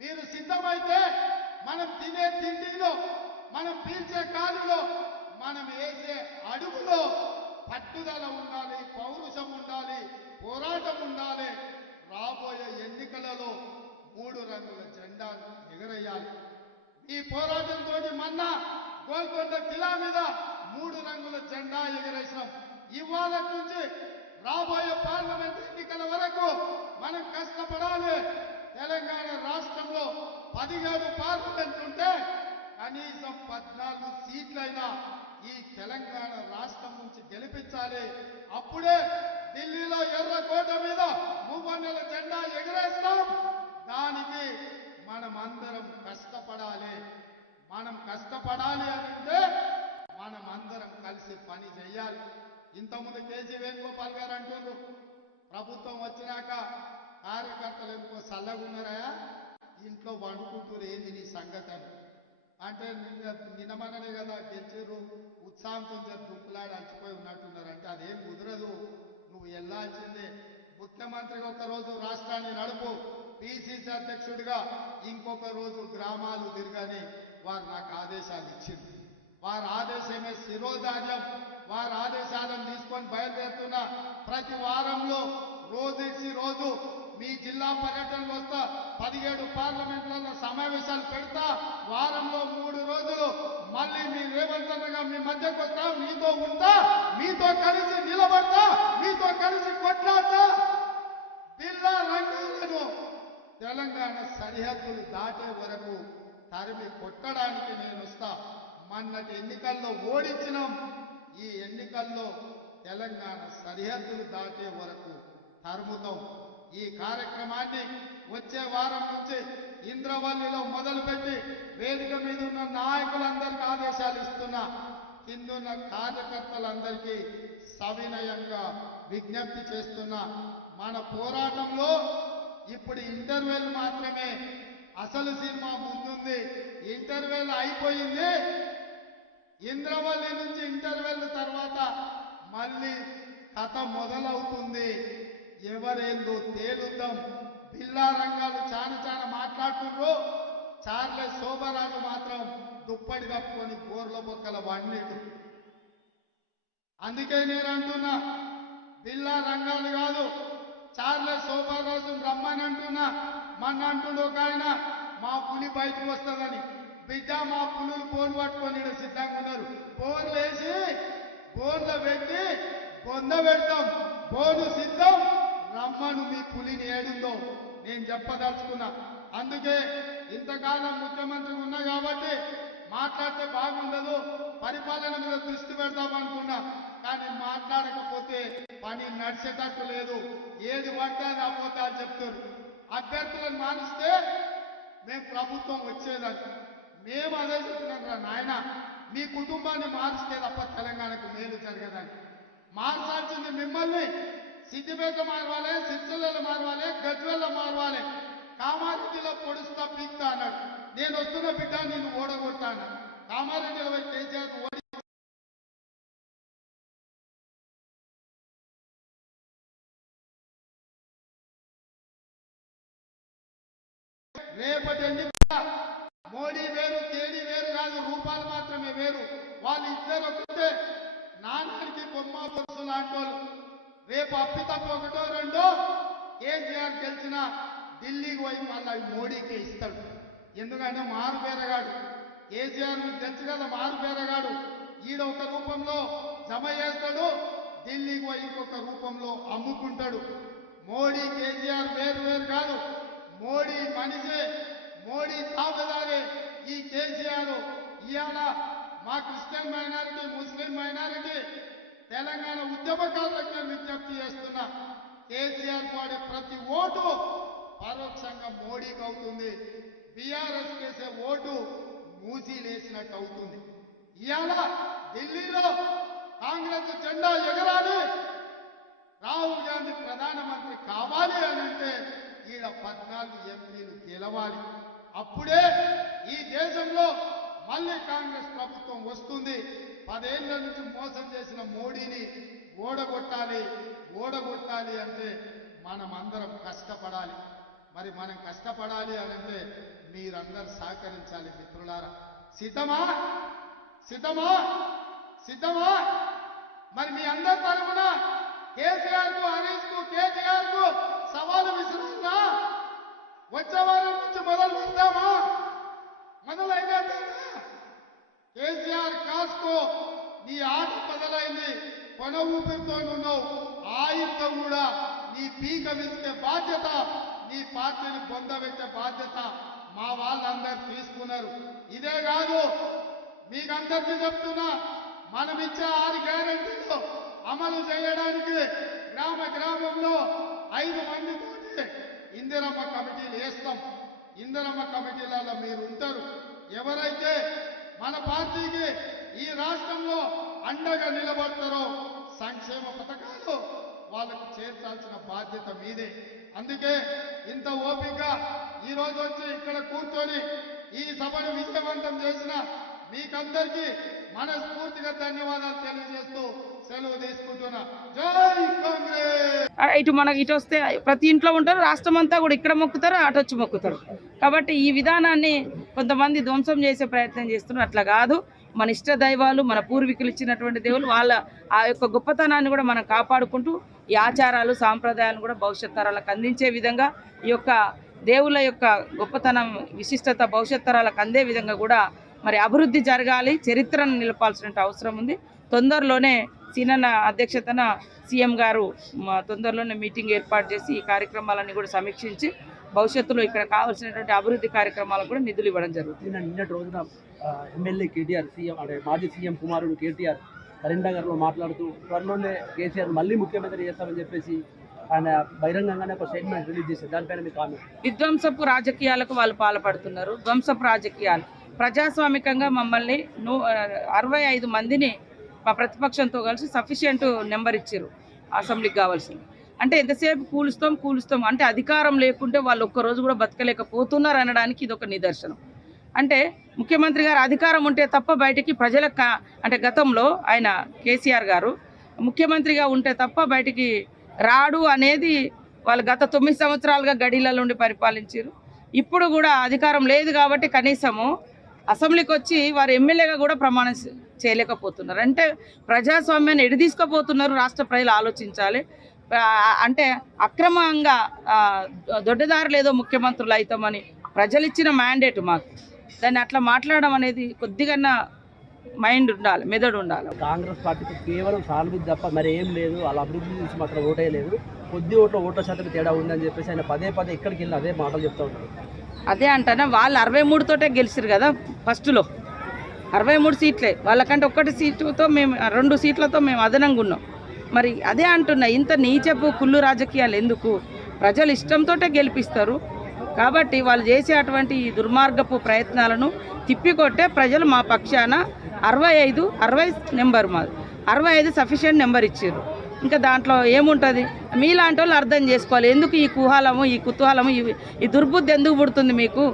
మీరు సిద్ధమైతే మనం తినే తిండిలో, మనం పీల్చే గాలిలో, మనం వేసే అడుగులో పట్టుదల ఉండాలి, పౌరుషం ఉండాలి, పోరాటం ఉండాలి. రాబోయే ఎన్నికలలో 3 రంగుల జెండాను ఎగరేయాలి. ఈ పోరాటంతో మొన్న గోల్కొండ కిలా మీద 3 రంగుల జెండా ఎగరేసినాం. ఇవాళ నుంచి రాబోయే పార్లమెంట్ ఎన్నికల వరకు మనం కష్టపడాలి. తెలంగాణ రాష్ట్రంలో 17 పార్లమెంట్ ఉంటే కనీసం 14 సీట్లైనా ఈ తెలంగాణ రాష్ట్రం నుంచి గెలిపించాలి. అప్పుడే ఢిల్లీలో ఎర్రకోట మీద మూవన్నెల జెండా ఎగరేస్తాం. దానికి మనం అందరం కష్టపడాలి. మనం కష్టపడాలి అంటే మనం అందరం కలిసి పని చేయాలి. ఇంతకుముందు కేసీ వేణుగోపాల్ గారు అంటుండ్రు, ప్రభుత్వం వచ్చినాక కార్యకర్తలు ఎందుకో చల్లగున్నారా, ఇంట్లో వండుకుంటూరు, ఏంది నీ సంగతి అని అంటే, నిన్నమననే కదా గెలిచిర్రు, ఉత్సాహంతో దుక్కులాడి అలసిపోయి ఉన్నట్టున్నారు అంటే అదేం కుదరదు. నువ్వు వెళ్ళాల్సిందే. ముఖ్యమంత్రిగా ఒక రోజు రాష్ట్రాన్ని నడుపు, పిసిసి అధ్యక్షుడిగా ఇంకొక రోజు గ్రామాలు తిరగని వారు నాకు ఆదేశాలు ఇచ్చింది. వారి ఆదేశమే శిరోధార్యం. వారి ఆదేశాలను తీసుకొని బయలుదేరుతున్న ప్రతి వారంలో రోజు రోజు మీ జిల్లా పర్యటనలు వస్తా, 17 పార్లమెంట్లలో సమావేశాలు పెడతా, వారంలో 3 రోజులు మళ్ళీ మీ రేవంత్ అన్నగా మీ మధ్యకు వస్తా, మీతో ఉంటా, మీతో కలిసి నిలబడతా, మీతో కలిసి కొట్లాడతా. బిల్లా రంగాలను తెలంగాణ సరిహద్దులు దాటే వరకు తరిమి కొట్టడానికి నేను వస్తా. మొన్నటి ఎన్నికల్లో ఓడించినాం. ఈ ఎన్నికల్లో తెలంగాణ సరిహద్దులు దాటే వరకు తరుముతాం. ఈ కార్యక్రమాన్ని వచ్చే వారం నుంచి ఇంద్రవల్లిలో మొదలుపెట్టి వేదిక మీద ఉన్న నాయకులందరికీ ఆదేశాలు ఇస్తున్నా. కిందున్న కార్యకర్తలందరికీ సవినయంగా విజ్ఞప్తి చేస్తున్నా. మన పోరాటంలో ఇప్పుడు ఇంటర్వెల్ మాత్రమే. అసలు సినిమా ముందుంది. ఇంటర్వెల్ అయిపోయింది. ఇంద్రవల్లి నుంచి ఇంటర్వెల్ తర్వాత మళ్ళీ కథ మొదలవుతుంది. ఎవరేందో తేలుద్దాం. బిల్లా రంగాలు చాలా మాట్లాడుతుండ్రు. చార్లెస్ శోభరాజు మాత్రం దుప్పటి కప్పుకొని బోర్ల బొక్కల వన్నీడు. అందుకే నేను అంటున్నా, బిల్లా రంగాలు కాదు, చార్లెస్ శోభరాజు రమ్మని అంటున్నా. మొన్న అంటుండు ఒక ఆయన, మా పులి బయటకు వస్తుందని. బిడ్డ, మా పులులు బోన్ పట్టుకొని సిద్ధంగా ఉన్నారు. బోన్లు వేసి బోన్లో పెట్టి బొంద పెడతాం. బోను సిద్ధం, రమ్మను మీ పులిని ఏడుందో నేను చెప్పదలుచుకున్నా. అందుకే ఇంతకాలం ముఖ్యమంత్రిగా ఉన్నా కాబట్టి మాట్లాడితే బాగుండదు, పరిపాలన మీద దృష్టి పెడతామనుకున్నా. కానీ మాట్లాడకపోతే పని నడిచేటట్టు లేదు. ఏది పడితే అది అబద్ధాలు చెప్తారు. అభ్యర్థులను మారిస్తే మేము ప్రభుత్వం వచ్చేదని మేము అదే చెప్పినాం రా నాయన, మీ కుటుంబాన్ని మారిస్తే తప్ప తెలంగాణకు మేలు జరగదని. మార్చాల్సింది మిమ్మల్ని. సిద్దిపేట మారవాలి, సిరిసిల్లలో మారవాలి, గజ్వేల్లో మారవాలి. కామారెడ్డిలో పొడుస్తా పీక్తా అన్నాడు. నేను వస్తున్న బిడ్డ నిన్ను ఓడగొట్టా అన్నాడు. కామారెడ్డిలో పోయి కేసీఆర్ ఓడి రేపటి ఎన్నిక మోడీ వేరు, కేడీ వేరు కాదు, రూపాలు మాత్రమే వేరు. వాళ్ళు ఇద్దరు ఒకటే, నాన్నకి బొమ్మ బొరుసు లాంటి వాళ్ళు. రేపు అప్పితప్ప ఒకటో రెండో కేసీఆర్ గెలిచిన ఢిల్లీకి పోయి మళ్ళీ మోడీకే ఇస్తాడు. ఎందుకంటే మారు పేరగాడు కేసీఆర్, మీకు తెలుసు కదా, మారు పేరగాడు. ఈడ ఒక రూపంలో జమ చేస్తాడు, ఢిల్లీకి పోయి ఇంకొక రూపంలో అమ్ముకుంటాడు. మోడీ కేసీఆర్ వేరు వేరు కాదు. మోడీ మనిషి, మోడీ తాబేదారి. ఈ కేసీఆర్ ఇవాళ మా క్రిస్టియన్ మైనారిటీ, ముస్లిం మైనారిటీ, తెలంగాణ ఉద్యమకారులకు నేను విజ్ఞప్తి చేస్తున్నా. కేసీఆర్ వాడే ప్రతి ఓటు పరోక్షంగా మోడీకి అవుతుంది. బీఆర్ఎస్ కేసే ఓటు మూసీలేసినట్టు అవుతుంది. ఇవాళ ఢిల్లీలో కాంగ్రెస్ జెండా ఎగరాలి, రాహుల్ గాంధీ ప్రధానమంత్రి కావాలి అని అంటే ఈడ 14 ఎంపీలు గెలవాలి. అప్పుడే ఈ దేశంలో మళ్ళీ కాంగ్రెస్ ప్రభుత్వం వస్తుంది. 10 ఏళ్ల నుంచి మోసం చేసిన మోడీని ఓడగొట్టాలి. ఓడగొట్టాలి అంటే మనం అందరం కష్టపడాలి. మరి మనం కష్టపడాలి అని అంటే మీరందరూ సహకరించాలి మిత్రులారా. సిద్ధమా సిద్ధమా సిద్ధమా? మరి మీ అందరి తరఫున కేసీఆర్ కు, హరీష్ కు, కేటీఆర్ కు సవాలు విసిరాలా? వచ్చే వారం నుంచి మొదలు పెడతామా? మొదలైందా? కేసీఆర్ కాస్కో నీ ఆట మొదలైంది. కొన ఊపిరితో ఉన్నావు. ఆయుధ కూడా నీ పీక విసికే బాధ్యత, నీ పార్టీని పొందబెట్టే బాధ్యత మా వాళ్ళందరూ తీసుకున్నారు. ఇదే కాదు, మీకందరికీ చెప్తున్నా, మనం ఇచ్చే 6 గ్యారెంటీలు అమలు చేయడానికి గ్రామ గ్రామంలో 5 మందితోటి ఇందిరమ్మ కమిటీలు వేస్తాం. ఇందిరమ్మ కమిటీలలో మీరు ఉంటారు. ఎవరైతే మన పార్టీకి ఈ రాష్ట్రంలో అండగా నిలబడతారో సంక్షేమ పథకాలు వాళ్ళకు చేర్చాల్సిన బాధ్యత మీదే. అందుకే ఇంత ఓపిక ఈ రోజు వచ్చి ఇక్కడ కూర్చొని ఈ సభను విజయవంతం చేసిన మీకందరికీ మనస్ఫూర్తిగా ధన్యవాదాలు తెలియజేస్తూ సెలవు తీసుకుంటున్నా. జై కాంగ్రెస్. ఇటు వస్తే ప్రతి ఇంట్లో ఉంటారు, రాష్ట్రం అంతా కూడా ఇక్కడ మొక్కుతారు, అటు వచ్చి మొక్కుతారు. కాబట్టి ఈ విధానాన్ని కొంతమంది ధ్వంసం చేసే ప్రయత్నం చేస్తున్నారు. అట్లా కాదు, మన ఇష్ట దైవాలు, మన పూర్వీకులు ఇచ్చినటువంటి దేవులు, వాళ్ళ ఆ యొక్క గొప్పతనాన్ని కూడా మనం కాపాడుకుంటూ ఈ ఆచారాలు సాంప్రదాయాలను కూడా భవిష్యత్ తరాలకు అందించే విధంగా ఈ యొక్క దేవుళ్ళ యొక్క గొప్పతనం, విశిష్టత భవిష్యత్ తరాలకు అందే విధంగా కూడా మరి అభివృద్ధి జరగాలి, చరిత్రను నిలపాల్సిన అవసరం ఉంది. తొందరలోనే సీనన్న అధ్యక్షతన సీఎం గారు తొందరలోనే మీటింగ్ ఏర్పాటు చేసి ఈ కార్యక్రమాలన్నీ కూడా సమీక్షించి భవిష్యత్తులో ఇక్కడ కావాల్సినటువంటి అభివృద్ధి కార్యక్రమాలకు కూడా నిధులు ఇవ్వడం జరుగుతుంది. నిన్నటి రోజున ఎమ్మెల్యే కేటీఆర్, సీఎం అంటే మాజీ సీఎం కుమారుడు కేటీఆర్ కరీంనగర్లో మాట్లాడుతూ త్వరలోనే కేసీఆర్ మళ్ళీ ముఖ్యమంత్రి చేస్తామని చెప్పేసి ఆయన బహిరంగంగానే ఒక స్టేట్మెంట్ రిలీజ్ చేశారు. దానిపైన మీ కామెంట్. విధ్వంసపు రాజకీయాలకు వాళ్ళు పాల్పడుతున్నారు. ధ్వంసపు రాజకీయాలు. ప్రజాస్వామికంగా మమ్మల్ని 65 మందిని మా ప్రతిపక్షంతో కలిసి సఫిషియంట్ నెంబర్ ఇచ్చారు అసెంబ్లీకి కావాల్సింది. అంటే ఎంతసేపు కూలుస్తాం అంటే అధికారం లేకుంటే వాళ్ళు ఒక్కరోజు కూడా బతకలేకపోతున్నారు అనడానికి ఇది ఒక నిదర్శనం. అంటే ముఖ్యమంత్రి గారు అధికారం ఉంటే తప్ప బయటికి ప్రజలకు అంటే గతంలో ఆయన కేసీఆర్ గారు ముఖ్యమంత్రిగా ఉంటే తప్ప బయటికి రాడు అనేది వాళ్ళు గత 9 సంవత్సరాలుగా గడిలలో ఉండి పరిపాలించారు. ఇప్పుడు కూడా అధికారం లేదు కాబట్టి కనీసము అసెంబ్లీకి వచ్చి వారు ఎమ్మెల్యేగా కూడా ప్రమాణం చేయలేకపోతున్నారు. అంటే ప్రజాస్వామ్యాన్ని ఎడిదీసుకుపోతున్నారు. రాష్ట్ర ప్రజలు ఆలోచించాలి. అంటే అక్రమంగా దొడ్డదారులు ఏదో ముఖ్యమంత్రులు అవుతామని ప్రజలు ఇచ్చిన మ్యాండేట్ మాకు. దాన్ని అట్లా మాట్లాడడం అనేది కొద్దిగా మైండ్ ఉండాలి, మెదడు ఉండాలి. కాంగ్రెస్ పార్టీకి కేవలం సానుభూతి తప్ప మరి ఏం లేదు. వాళ్ళ అభివృద్ధి నుంచి మాత్రం ఓటే లేదు. కొద్ది ఓట్ల శాతం తేడా ఉందని చెప్పేసి ఆయన పదే ఎక్కడికి వెళ్ళి అదే మాటలు చెప్తూ ఉంటారు. అదే అంటానా, వాళ్ళు 63 తోటే గెలిచారు కదా ఫస్ట్లో. 63 సీట్లే వాళ్ళకంటే 1 సీటుతో మేము 2 సీట్లతో మేము అదనంగా ఉన్నాం. మరి అదే అంటున్నా, ఇంత నీచపు కుళ్ళు రాజకీయాలు ఎందుకు? ప్రజలు ఇష్టంతో గెలిపిస్తారు. కాబట్టి వాళ్ళు చేసే అటువంటి దుర్మార్గపు ప్రయత్నాలను తిప్పికొట్టే ప్రజలు మా పక్షాన 60 నెంబర్ మాది 65 సఫిషియెంట్ నెంబర్ ఇచ్చారు. ఇంకా దాంట్లో ఏముంటుంది? మీలాంటి వాళ్ళు అర్థం చేసుకోవాలి. ఎందుకు ఈ కుహాలము, ఈ కుతూహలము, ఈ దుర్బుద్ధి ఎందుకు పుడుతుంది మీకు?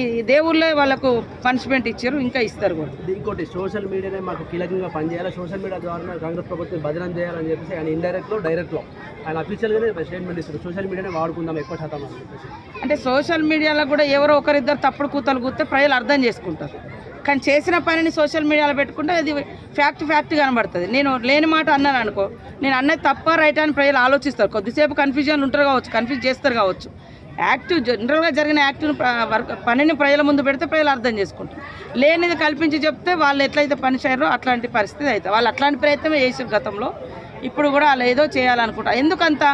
ఈ దేవుళ్ళే వాళ్ళకు పనిష్మెంట్ ఇచ్చారు, ఇంకా ఇస్తారు కూడా. ఇంకోటి, సోషల్ మీడియానే మాకు కీలకంగా పనిచేయాలి, సోషల్ మీడియా ద్వారా కాంగ్రెస్ ప్రభుత్వం బదనం చేయాలని చెప్పేసి ఆయన ఇండైరెక్ట్లో డైరెక్ట్లో ఆయన అఫీషియల్గానే స్టేట్మెంట్ ఇస్తారు. సోషల్ మీడియానే వాడుకుందాం ఎక్కువ శాతం అని చెప్పేసి. అంటే సోషల్ మీడియాలో కూడా ఎవరో ఒకరిద్దరు తప్పుడు కూతలు కూస్తే ప్రజలు అర్థం చేసుకుంటారు. కానీ చేసిన పనిని సోషల్ మీడియాలో పెట్టుకుంటే అది ఫ్యాక్ట్ కనబడుతుంది. నేను లేని మాట అన్నాను అనుకో, నేను అన్నది తప్ప రైట్ అని ప్రజలు ఆలోచిస్తారు. కొద్దిసేపు కన్ఫ్యూజన్ ఉంటారు కావచ్చు, కన్ఫ్యూజ్ చేస్తారు కావచ్చు. జనరల్గా జరిగిన పనిని ప్రజల ముందు పెడితే ప్రజలు అర్థం చేసుకుంటారు. లేనిది కల్పించి చెప్తే వాళ్ళు ఎట్లయితే పని చేయరో అట్లాంటి పరిస్థితి అవుతుంది. వాళ్ళు అట్లాంటి ప్రయత్నమే చేసారు గతంలో. ఇప్పుడు కూడా వాళ్ళు ఏదో చేయాలనుకుంటారు. ఎందుకంత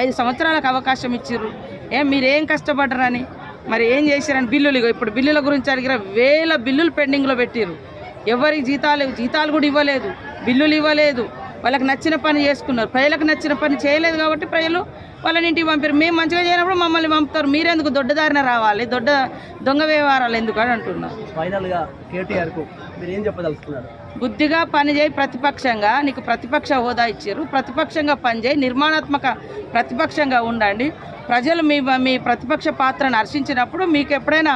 5 సంవత్సరాలకు అవకాశం ఇచ్చారు. మీరేం కష్టపడ్డారని, మరి ఏం చేశారని బిల్లులు, ఇప్పుడు బిల్లుల గురించి అడిగిన 1000 బిల్లులు పెండింగ్లో పెట్టారు. ఎవరికి జీతాలు కూడా ఇవ్వలేదు, బిల్లులు ఇవ్వలేదు. వాళ్ళకి నచ్చిన పని చేసుకున్నారు. ప్రజలకు నచ్చిన పని చేయలేదు కాబట్టి ప్రజలు వాళ్ళని ఇంటికి పంపారు. మేము మంచిగా చేయనప్పుడు మమ్మల్ని పంపుతారు. మీరెందుకు దొడ్డదారిన రావాలి, దొంగ వ్యవహారాలు ఎందుకు అని అంటున్నారు. ఫైనల్గా కేటీఆర్కు మీరు ఏం చెప్పదలుచుకున్నారు? బుద్ధిగా పనిచేయి. ప్రతిపక్షంగా నీకు ప్రతిపక్ష హోదా ఇచ్చారు, ప్రతిపక్షంగా పనిచేయి, నిర్మాణాత్మక ప్రతిపక్షంగా ఉండండి. ప్రజలు మీ ప్రతిపక్ష పాత్రను హర్షించినప్పుడు, మీకు ఎప్పుడైనా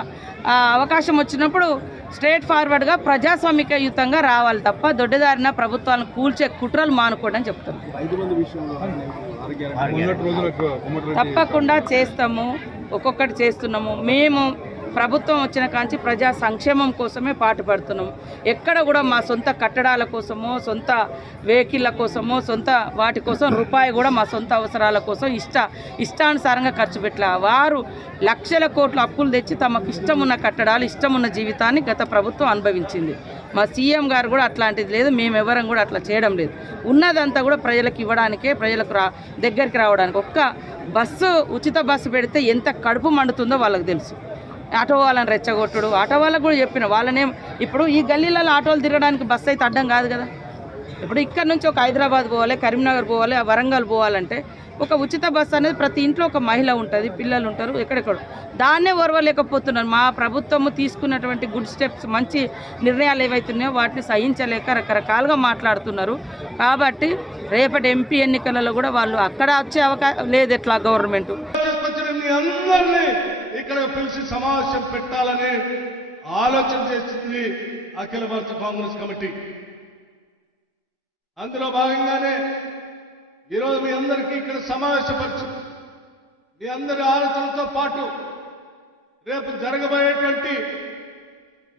అవకాశం వచ్చినప్పుడు స్ట్రేట్ ఫార్వర్డ్గా ప్రజాస్వామికయుతంగా రావాలి తప్ప దొడ్డదారిన ప్రభుత్వాలను కూల్చే కుట్రలు మానుకోండి అని చెప్తాను. తప్పకుండా చేస్తాము. ఒక్కొక్కటి చేస్తున్నాము. మేము ప్రభుత్వం వచ్చిన కాంచి ప్రజా సంక్షేమం కోసమే పాటుపడుతున్నాం. ఎక్కడ కూడా మా సొంత కట్టడాల కోసమో, సొంత వెహికల్ల కోసమో, సొంత వాటి కోసం రూపాయి కూడా మా సొంత అవసరాల కోసం ఇష్టానుసారంగా ఖర్చు పెట్టలే. వారు లక్షల కోట్ల అప్పులు తెచ్చి తమకు ఇష్టమున్న కట్టడాలు, ఇష్టమున్న జీవితాన్ని గత ప్రభుత్వం అనుభవించింది. మా సీఎం గారు కూడా అట్లాంటిది లేదు, మేమెవరం కూడా అట్లా చేయడం లేదు. ఉన్నదంతా కూడా ప్రజలకు ఇవ్వడానికే, ప్రజలకు దగ్గరికి రావడానికి. ఒక్క బస్సు, ఉచిత బస్సు పెడితే ఎంత కడుపు మండుతుందో వాళ్ళకి తెలుసు. ఆటో వాళ్ళని రెచ్చగొట్టుడు, ఆటో వాళ్ళకు కూడా చెప్పిన వాళ్ళనే. ఇప్పుడు ఈ గల్లీలలో ఆటోలు తిరగడానికి బస్సు అయితే అడ్డం కాదు కదా. ఇప్పుడు ఇక్కడ నుంచి ఒక హైదరాబాద్ పోవాలి, కరీంనగర్ పోవాలి, వరంగల్ పోవాలంటే ఒక ఉచిత బస్సు అనేది ప్రతి ఇంట్లో ఒక మహిళ ఉంటుంది, పిల్లలు ఉంటారు, ఎక్కడెక్కడ దాన్నే ఓర్వలేకపోతున్నారు. మా ప్రభుత్వము తీసుకున్నటువంటి గుడ్ స్టెప్స్, మంచి నిర్ణయాలు ఏవైతున్నాయో వాటిని సహించలేక రకరకాలుగా మాట్లాడుతున్నారు. కాబట్టి రేపటి ఎంపీ ఎన్నికలలో కూడా వాళ్ళు అక్కడ వచ్చే అవకాశం లేదు. ఎట్లా గవర్నమెంట్ ఇక్కడ పిలిచి సమావేశం పెట్టాలని ఆలోచన చేస్తుంది అఖిల భారత కాంగ్రెస్ కమిటీ. అందులో భాగంగానే ఈరోజు మీ అందరికీ ఇక్కడ సమావేశపరచు, మీ అందరి ఆలోచనలతో పాటు రేపు జరగబోయేటువంటి,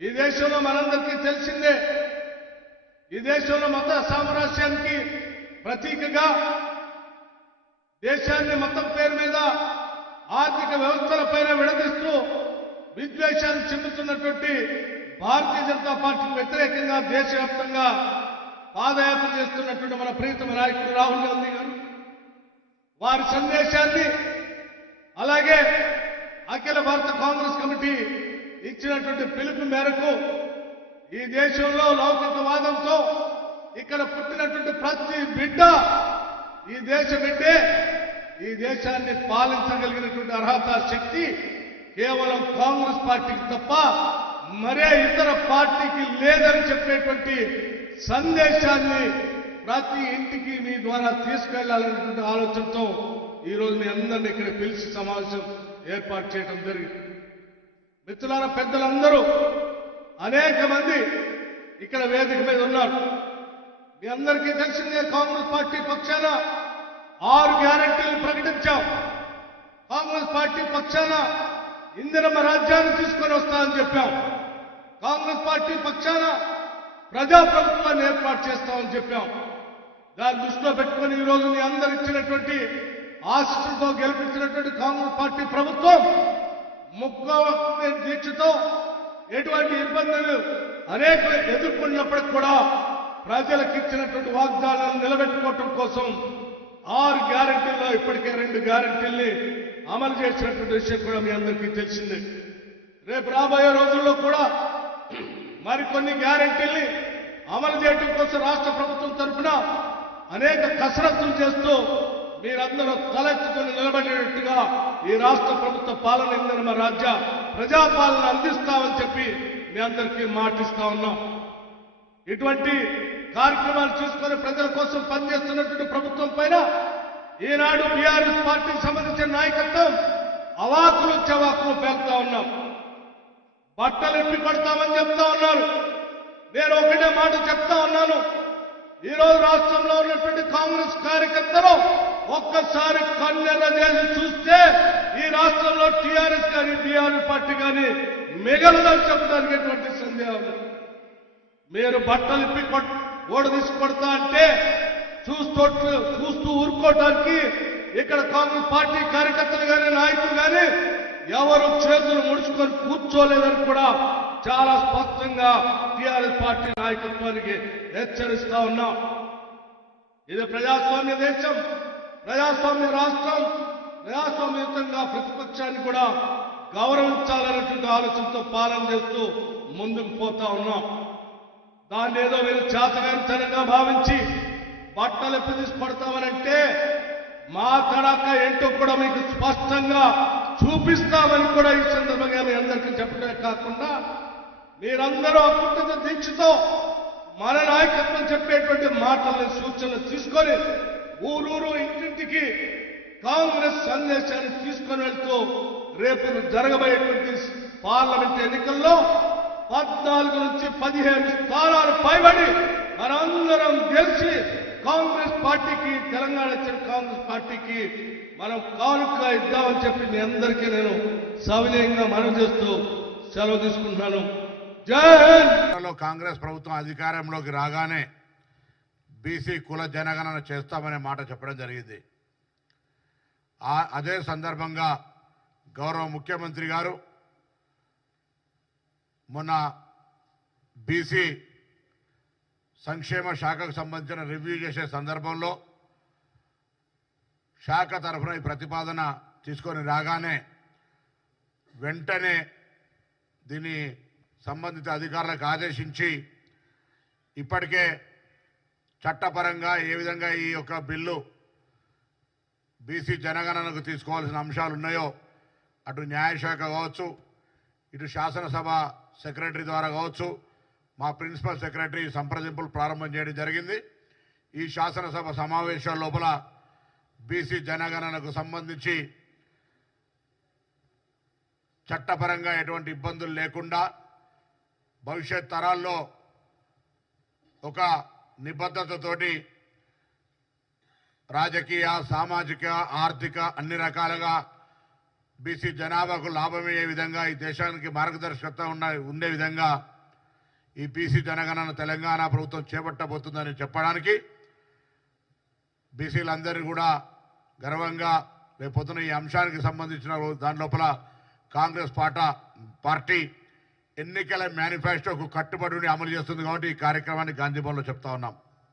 ఈ దేశంలో మనందరికీ తెలిసిందే, ఈ దేశంలో మత సామ్రాజ్యానికి ప్రతీకగా దేశాన్ని మతం పేరు మీద ఆర్థిక వ్యవస్థల పైన విడదీస్తూ విద్వేషాన్ని చెందుతున్నటువంటి భారతీయ జనతా పార్టీకి వ్యతిరేకంగా దేశవ్యాప్తంగా పాదయాత్ర చేస్తున్నటువంటి మన ప్రియతమ నాయకుడు రాహుల్ గాంధీ గారు వారి సందేశాన్ని, అలాగే అఖిల భారత కాంగ్రెస్ కమిటీ ఇచ్చినటువంటి పిలుపు మేరకు ఈ దేశంలో లౌకికవాదంతో ఇక్కడ పుట్టినటువంటి ప్రతి బిడ్డ ఈ దేశ బిడ్డే, ఈ దేశాన్ని పాలించగలిగినటువంటి అర్హత, శక్తి కేవలం కాంగ్రెస్ పార్టీకి తప్ప మరే ఇతర పార్టీకి లేదని చెప్పేటువంటి సందేశాన్ని ప్రతి ఇంటికి మీ ద్వారా తీసుకెళ్లాలనేటువంటి ఆలోచనతో ఈరోజు మీ అందరినీ ఇక్కడ పిలిచి సమావేశం ఏర్పాటు చేయడం జరిగింది. మిత్రులారా, పెద్దలందరూ అనేక మంది ఇక్కడ వేదిక మీద ఉన్నారు. మీ అందరికీ తెలిసిందే, కాంగ్రెస్ పార్టీ పక్షాన 6 గ్యారెంటీలు ప్రకటించాం. కాంగ్రెస్ పార్టీ పక్షాన ఇందిరమ్మ రాజ్యాన్ని తీసుకొని వస్తామని చెప్పాం. కాంగ్రెస్ పార్టీ పక్షాన ప్రజాప్రభుత్వాన్ని ఏర్పాటు చేస్తామని చెప్పాం. దాన్ని దృష్టిలో పెట్టుకుని ఈరోజు మీ అందరు ఇచ్చినటువంటి ఆశీస్సులతో గెలిపించినటువంటి కాంగ్రెస్ పార్టీ ప్రభుత్వం ముఖ్య దీక్షతో ఎటువంటి ఇబ్బందులు అనేక ఎదుర్కొన్నప్పటికి కూడా ప్రజలకు ఇచ్చినటువంటి వాగ్దానాలను నిలబెట్టుకోవటం కోసం 6 గ్యారెంటీల్లో ఇప్పటికే 2 గ్యారెంటీల్ని అమలు చేసినటువంటి విషయం కూడా మీ అందరికీ తెలిసిందే. రేపు రాబోయే రోజుల్లో కూడా మరికొన్ని గ్యారెంటీల్ని అమలు చేయడం కోసం రాష్ట్ర ప్రభుత్వం తరఫున అనేక కసరత్తులు చేస్తూ మీరందరూ తలెత్తుకుని నిలబడేటట్టుగా ఈ రాష్ట్ర ప్రభుత్వ పాలన ఇందిరమ్మ రాజ్య ప్రజాపాలన అందిస్తామని చెప్పి మీ అందరికీ మాటిస్తా ఉన్నాం. ఇటువంటి కార్యక్రమాలు తీసుకొని ప్రజల కోసం పనిచేస్తున్నటువంటి ప్రభుత్వం పైన ఈనాడు బీఆర్ఎస్ పార్టీకి సంబంధించిన నాయకత్వం అవాకులు చవాకులు పేలుతా ఉన్నాం. బట్టలు ఇప్పి కొడతామని చెప్తా ఉన్నారు. నేను ఒకటే మాట చెప్తా ఉన్నాను, ఈరోజు రాష్ట్రంలో ఉన్నటువంటి కాంగ్రెస్ కార్యకర్తలు ఒక్కసారి కన్నెర్ర చేసి చూస్తే ఈ రాష్ట్రంలో టీఆర్ఎస్ కానీ బీఆర్ఎస్ పార్టీ కానీ మిగలదని చెప్పడానికి ఎటువంటి సందేహం. మీరు బట్టలు ఇప్పి ఓడ తీసి కొడతా అంటే చూస్తూ ఊరుకోవడానికి ఇక్కడ కాంగ్రెస్ పార్టీ కార్యకర్తలు కానీ నాయకులు కానీ ఎవరు చేతులు ముడుచుకొని కూర్చోలేదని కూడా చాలా స్పష్టంగా టీఆర్ఎస్ పార్టీ నాయకత్వానికి హెచ్చరిస్తా ఉన్నాం. ఇది ప్రజాస్వామ్య దేశం, ప్రజాస్వామ్య రాష్ట్రం, ప్రజాస్వామ్యయుతంగా ప్రతిపక్షాన్ని కూడా గౌరవించాలనేటువంటి ఆలోచనతో పాలన చేస్తూ ముందుకు పోతా ఉన్నాం. దాన్ని ఏదో మీరు చేతగానితనంగా భావించి బట్టలు ఎప్పుడు తీసుకొడతామనంటే మా తడాక ఏంటో కూడా మీకు స్పష్టంగా చూపిస్తామని కూడా ఈ సందర్భంగా మీ అందరికీ చెప్పడమే కాకుండా మీరందరూ అకుంఠిత దీక్షతో మన నాయకత్వం చెప్పేటువంటి మాటలను, సూచనలు తీసుకొని ఊరూరు ఇంటింటికి కాంగ్రెస్ సందేశాన్ని తీసుకొని వెళ్తూ రేపు జరగబోయేటువంటి పార్లమెంట్ ఎన్నికల్లో 14 నుంచి 15 స్థానాలు పైబడి మనందరం గెలిచి కాంగ్రెస్ పార్టీకి, తెలంగాణ ఇచ్చిన కాంగ్రెస్ పార్టీకి మనం కానుక ఇద్దామని చెప్పి మీ అందరికీ నేను సవినయంగా మనవి చేస్తూ సెలవు తీసుకుంటున్నాను. జై హింద్. కాంగ్రెస్ ప్రభుత్వం అధికారంలోకి రాగానే బీసీ కుల జనగణన చేస్తామనే మాట చెప్పడం జరిగింది. అదే సందర్భంగా గౌరవ ముఖ్యమంత్రి గారు మొన్న బీసీ సంక్షేమ శాఖకు సంబంధించిన రివ్యూ చేసే సందర్భంలో శాఖ తరఫున ఈ ప్రతిపాదన తీసుకొని రాగానే వెంటనే దీన్ని సంబంధిత అధికారులకు ఆదేశించి ఇప్పటికే చట్టపరంగా ఏ విధంగా ఈ యొక్క బిల్లు బీసీ జనగణనకు తీసుకోవాల్సిన అంశాలు ఉన్నాయో అటు న్యాయశాఖ కావచ్చు, ఇటు శాసనసభ సెక్రటరీ ద్వారా కావచ్చు, మా ప్రిన్సిపల్ సెక్రటరీ సంప్రదింపులు ప్రారంభం చేయడం జరిగింది. ఈ శాసనసభ సమావేశాల లోపల బీసీ జనగణనకు సంబంధించి చట్టపరంగా ఎటువంటి ఇబ్బందులు లేకుండా భవిష్యత్ తరాల్లో ఒక నిబద్ధతతోటి రాజకీయ, సామాజిక, ఆర్థిక అన్ని రకాలుగా బీసీ జనాభాకు లాభమయ్యే విధంగా ఈ దేశానికి మార్గదర్శకత్వం ఉండే విధంగా ఈ బీసీ జనగణన తెలంగాణ ప్రభుత్వం చేపట్టబోతుందని చెప్పడానికి బీసీలందరినీ కూడా గర్వంగా రేపొద్దున ఈ అంశానికి సంబంధించిన దాని లోపల కాంగ్రెస్ పార్టీ ఎన్నికల మేనిఫెస్టోకు కట్టుబడి అమలు చేస్తుంది కాబట్టి ఈ కార్యక్రమాన్ని గాంధీ భవన్లో చెప్తా ఉన్నాం.